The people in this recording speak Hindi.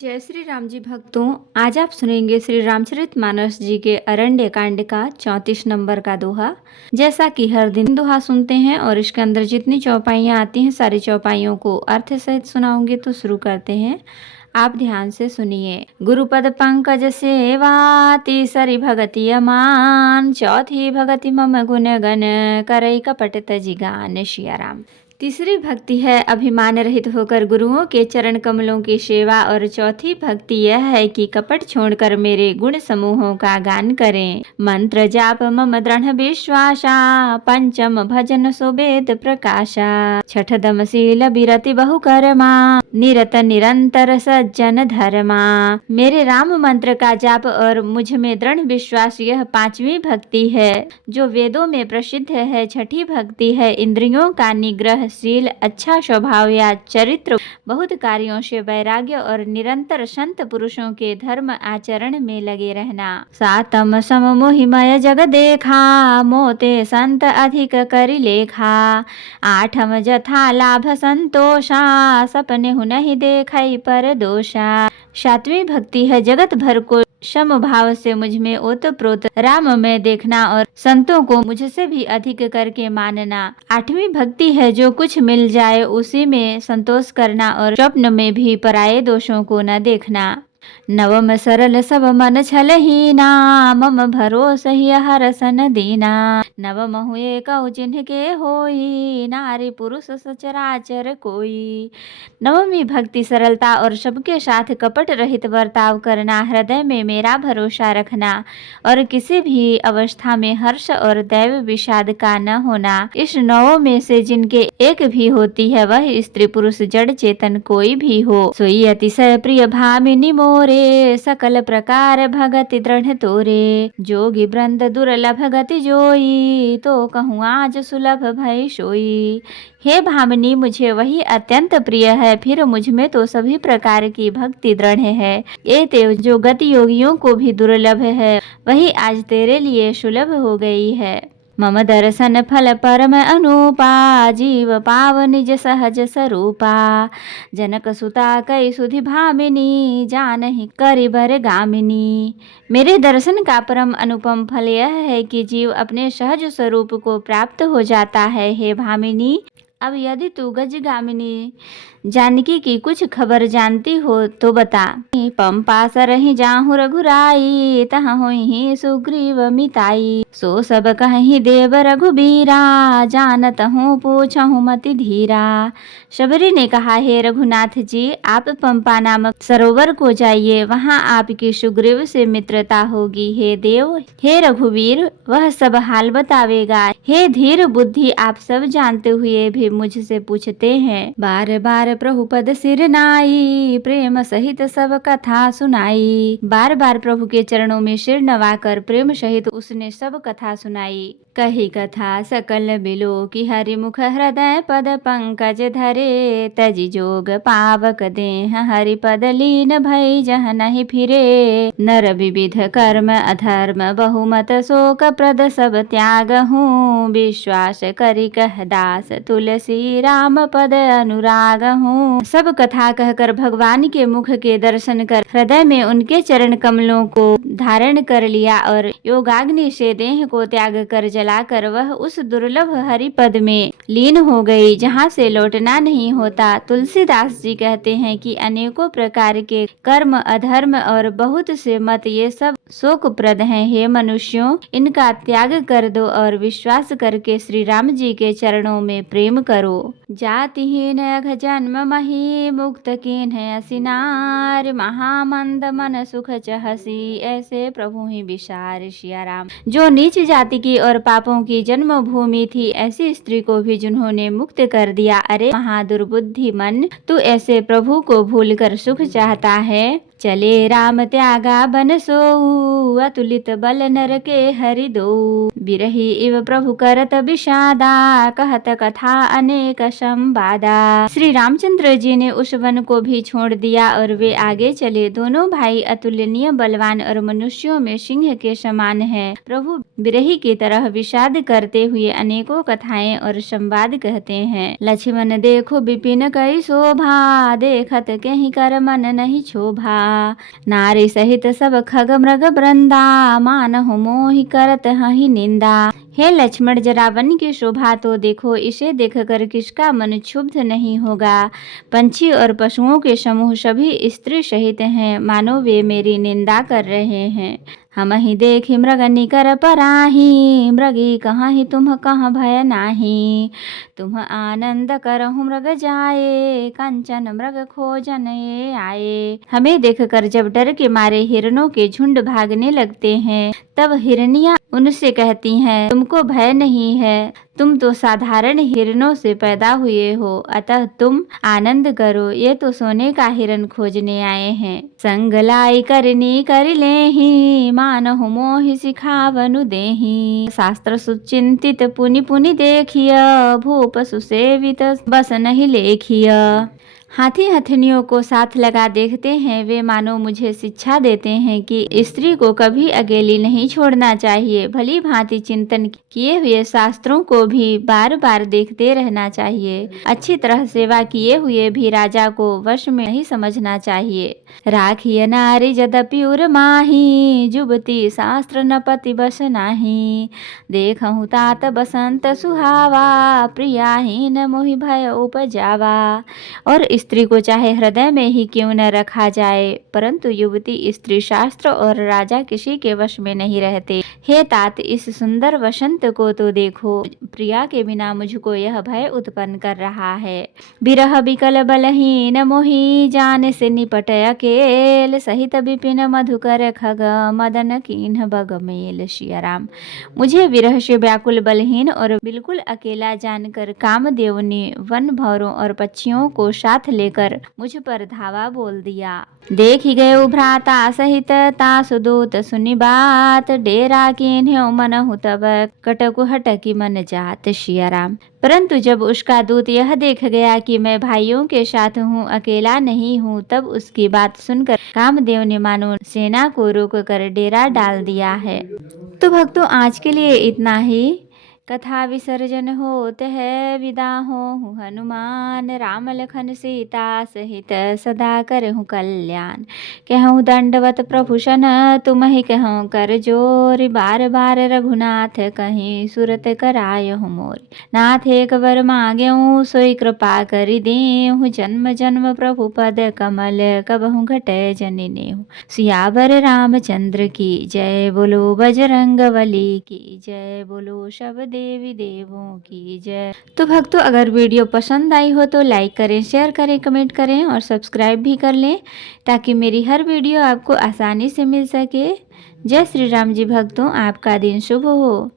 जय श्री राम जी भक्तों। आज आप सुनेंगे श्री रामचरितमानस जी के अरण्य कांड का 34 नंबर का दोहा। जैसा कि हर दिन दोहा सुनते हैं और इसके अंदर जितनी चौपाइयाँ आती हैं सारी चौपाइयों को अर्थ सहित सुनाऊंगी, तो शुरू करते हैं। आप ध्यान से सुनिए। गुरुपद पंकज सेवा तीसरी भगति अमान, चौथी भगति मम गुण गण करई कपट तजि गान। सिया राम। तीसरी भक्ति है अभिमान रहित होकर गुरुओं के चरण कमलों की सेवा, और चौथी भक्ति यह है कि कपट छोड़कर मेरे गुण समूहों का गान करें। मंत्र जाप मम दृढ़ विश्वासा, पंचम भजन सुवेद प्रकाशा, छठ दमशील बिरति बहुकर्मा, निरत निरंतर सज्जन धर्मा। मेरे राम मंत्र का जाप और मुझ में दृढ़ विश्वास, यह पांचवी भक्ति है जो वेदों में प्रसिद्ध है। छठी भक्ति है इंद्रियों का निग्रह शील, अच्छा स्वभाव या चरित्र, बहुत कार्यों से वैराग्य और निरंतर संत पुरुषों के धर्म आचरण में लगे रहना। सातम सम मोहिमय जग देखा, मोते संत अधिक करि लेखा, आठम जथा लाभ संतोषा, सपने हु नहीं देखई पर दोषा। सातवीं भक्ति है जगत भर को समभाव से मुझ में ओतप्रोत राम में देखना और संतों को मुझसे भी अधिक करके मानना। आठवीं भक्ति है जो कुछ मिल जाए उसी में संतोष करना और स्वप्न में भी पराये दोषों को न देखना। नवम सरल सब मन छलहीना, मम भरोस ही हरसन दीना, नवम हुए कौ चिन्ह के होई, नारी पुरुष सचराचर कोई। नवमी भक्ति सरलता और सबके साथ कपट रहित बर्ताव करना, हृदय में मेरा भरोसा रखना और किसी भी अवस्था में हर्ष और दैव विषाद का न होना। इस नवों में से जिनके एक भी होती है, वह स्त्री पुरुष जड़ चेतन कोई भी हो, सोई अतिशय प्रिय भामिनी मोरे, सकल प्रकार भगति दृढ़ तोरे। जोगी वृंद दुर्लभ गति जोई, तो कहूँ आज सुलभ भई सोई। हे भामिनी, मुझे वही अत्यंत प्रिय है, फिर मुझ में तो सभी प्रकार की भक्ति दृढ़ है। ये तेव जो गति योगियों को भी दुर्लभ है, वही आज तेरे लिए सुलभ हो गई है। मम दर्शन फल परम अनुपा, जीव पाव निज सहज स्वरूपा, जनक सुता कई सुधि भामिनी, जानहि करि बर गामिनी। मेरे दर्शन का परम अनुपम फल यह है कि जीव अपने सहज स्वरूप को प्राप्त हो जाता है। हे भामिनी, अब यदि तू गजगामिनी जानकी की कुछ खबर जानती हो तो बता। पंपा सरहि जाहु रघुराई, तहाँ होहि सुग्रीव मिताई, सो सब कहि देव रघुबीरा, जानत हूँ पूछहु मति धीरा। शबरी ने कहा, हे रघुनाथ जी, आप पंपा नामक सरोवर को जाइए, वहाँ आपकी सुग्रीव से मित्रता होगी। हे देव, हे रघुवीर, वह सब हाल बतावेगा। हे धीर बुद्धि, आप सब जानते हुए भी मुझसे पूछते हैं। बार बार प्रभु पद सिर नाई, प्रेम सहित सब कथा सुनाई। बार बार प्रभु के चरणों में सिर नवाकर प्रेम सहित उसने सब कथा सुनाई। कही कथा सकल बिलो की हरिमुख, हृदय पद पंकज धरे, तजि जोग पावक देह हरि पद लीन भई जह नहीं फिरे। नर विविध कर्म अधर्म बहुमत शोक प्रद सब त्याग हूँ, विश्वास करि कह दास तुलसी राम पद अनुराग हूँ। सब कथा कहकर भगवान के मुख के दर्शन कर हृदय में उनके चरण कमलों को धारण कर लिया और योगाग्नि से देह को त्याग कर जलाकर वह उस दुर्लभ हरि पद में लीन हो गई जहाँ से लौटना नहीं होता। तुलसीदास जी कहते हैं कि अनेकों प्रकार के कर्म अधर्म और बहुत से मत ये सब शोकप्रद हैं। हे मनुष्यों, इनका त्याग कर दो और विश्वास करके श्री राम जी के चरणों में प्रेम करो। जातिहीन अघ जन्म मही, मुक्त कीन्ह असिनार, महामंद मन सुख चहसी, ऐसे प्रभु ही विचार। सिया राम। जो नीच जाति की और पापों की जन्म भूमि थी, ऐसी स्त्री को भी जिन्होंने मुक्त कर दिया। अरे महादुर्बुद्धि मन, तू ऐसे प्रभु को भूलकर सुख चाहता है। चले राम त्यागा बन सोऊ, अतुलित बल नर के हरि दो। बिरही इव प्रभु करत विषादा, कहत कथा अनेक संवादा। श्री रामचंद्र जी ने उस वन को भी छोड़ दिया और वे आगे चले। दोनों भाई अतुलनीय बलवान और मनुष्यों में सिंह के समान है। प्रभु बिरही की तरह विषाद करते हुए अनेकों कथाएं और संवाद कहते हैं। लक्ष्मण देखो विपिन कई शोभा, देखत कहीं कर मन नहीं क्षोभा। नारी सहित सब खग मृग वृंदा, मानहु मोहि करत हहि निंदा। हे लक्ष्मण, जरा वन की शोभा तो देखो, इसे देखकर किसका मन क्षुब्ध नहीं होगा। पंछी और पशुओं के समूह सभी स्त्री सहित हैं, मानो वे मेरी निंदा कर रहे हैं। हम ही देखी मृग निकर पराही, मृगी कहाँ तुम कहाँ भय नाही। तुम आनंद करहु मृग जाए, कंचन मृग खोजन ये आए। हमें देखकर जब डर के मारे हिरणों के झुंड भागने लगते हैं, तब हिरनियां उनसे कहती हैं, तुमको भय नहीं है, तुम तो साधारण हिरणों से पैदा हुए हो, अतः तुम आनंद करो, ये तो सोने का हिरण खोजने आए हैं। संग लाई करनी कर लेहि, मानहु मोहि सिखावनु देहि। शास्त्र सुचिंतित पुनि पुनि देखिय, भूप सुसेवित बस नहीं लेखिय। हाथी हथनियों को साथ लगा देखते हैं, वे मानो मुझे शिक्षा देते हैं कि स्त्री को कभी अकेली नहीं छोड़ना चाहिए। भली भांति चिंतन किए हुए शास्त्रों को भी बार बार देखते रहना चाहिए। अच्छी तरह सेवा किए हुए भी राजा को वश में नहीं समझना चाहिए। राखिय नारी यद्यपि उर माही, जुबती शास्त्र न पति बस नाही। देखहु तात बसंत सुहावा, प्रियाहीन मोहि भय उपजावा। और स्त्री को चाहे हृदय में ही क्यों न रखा जाए, परंतु युवती स्त्री शास्त्र और राजा किसी के वश में नहीं रहते। हे तात, इस सुंदर वसंत को तो देखो, प्रिया के बिना मुझको यह भय उत्पन्न कर रहा है। बिरह बिकल बलहीन मोहि, जान से निपट अकेल। सहित विपिन मधुकर खग, मदन कीन्ह बग मेल। सिया राम, मुझे विरह से व्याकुल, बलहीन और बिल्कुल अकेला जानकर कामदेव ने वन भौरों और पक्षियों को साथ लेकर मुझ पर धावा बोल दिया। देखी गए भ्राता सहित तासु दूत सुनि बात, डेरा कीन्ह्यो मनहु तब कटकु हटकी मन जात। सिया राम, परंतु जब उसका दूत यह देख गया कि मैं भाइयों के साथ हूँ, अकेला नहीं हूँ, तब उसकी बात सुनकर कामदेव ने मानो सेना को रोक कर डेरा डाल दिया है। तो भक्तों, आज के लिए इतना ही। कथा विसर्जन होत है, विदा होहु हनुमान। राम लखन सीता सहित सदा करहु कल्याण। कहूँ दंडवत प्रभु सन, तुमहि कहूँ कर जोर। बार बार रघुनाथ कहीं, सुरत करायहु मोर। नाथ एक वर मांग्यहु, सोई कृपा करि देहु। जन्म जन्म प्रभु पद कमल, कबहु घटै जनि नेहु। सियावर रामचंद्र की जय, बोलो बजरंगबली की जय, बोलो सब देवी देवों की जय। तो भक्तों, अगर वीडियो पसंद आई हो तो लाइक करें, शेयर करें, कमेंट करें और सब्सक्राइब भी कर लें, ताकि मेरी हर वीडियो आपको आसानी से मिल सके। जय श्री राम जी भक्तों, आपका दिन शुभ हो।